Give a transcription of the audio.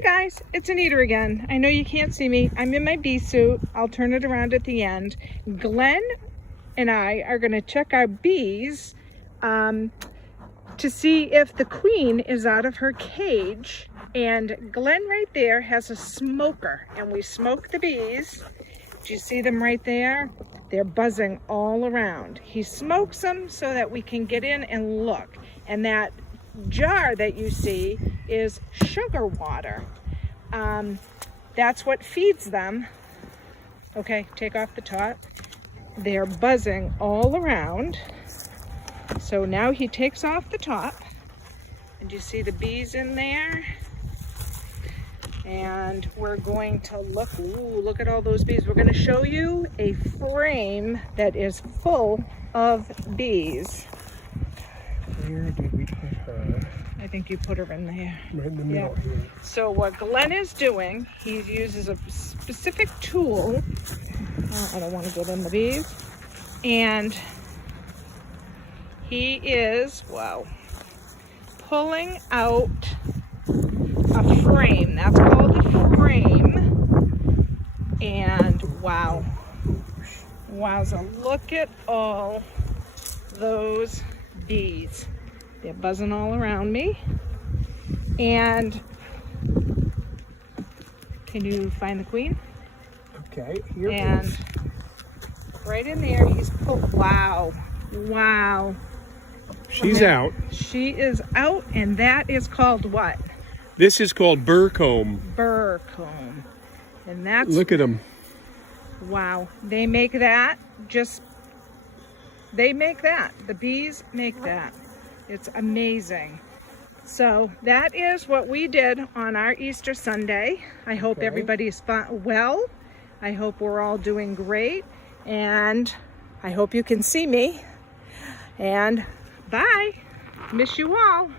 Hi guys, it's Anita again. I know you can't see me. I'm in my bee suit. I'll turn it around at the end. Glenn and I are going to check our bees to see if the queen is out of her cage. And Glenn right there has a smoker, and we smoke the bees. Do you see them right there? They're buzzing all around. He smokes them so that we can get in and look. And that jar that you see is sugar water. That's what feeds them. Okay, take off the top. They're buzzing all around. So now he takes off the top. And you see the bees in there? And we're going to look, ooh, look at all those bees. We're going to show you a frame that is full of bees. Where did we put her? I think you put her in there. Right in the middle Yeah. here. So what Glenn is doing, he uses a specific tool. I don't want to get in the bees. And he is, wow, pulling out a frame. That's called a frame. And wow. Wowza, look at all those bees. They're buzzing all around me. And can you find the queen? Okay, here And it is. right in there, he's pulled. Wow. Wow. She's out. She is out, and that is called what? This is called burr comb. Burr comb. And that's, Look at them. wow. They make that they make that. The bees make that. It's amazing. So that is what we did on our Easter Sunday. I hope everybody's well. I hope we're all doing great. And I hope you can see me. And bye. Miss you all.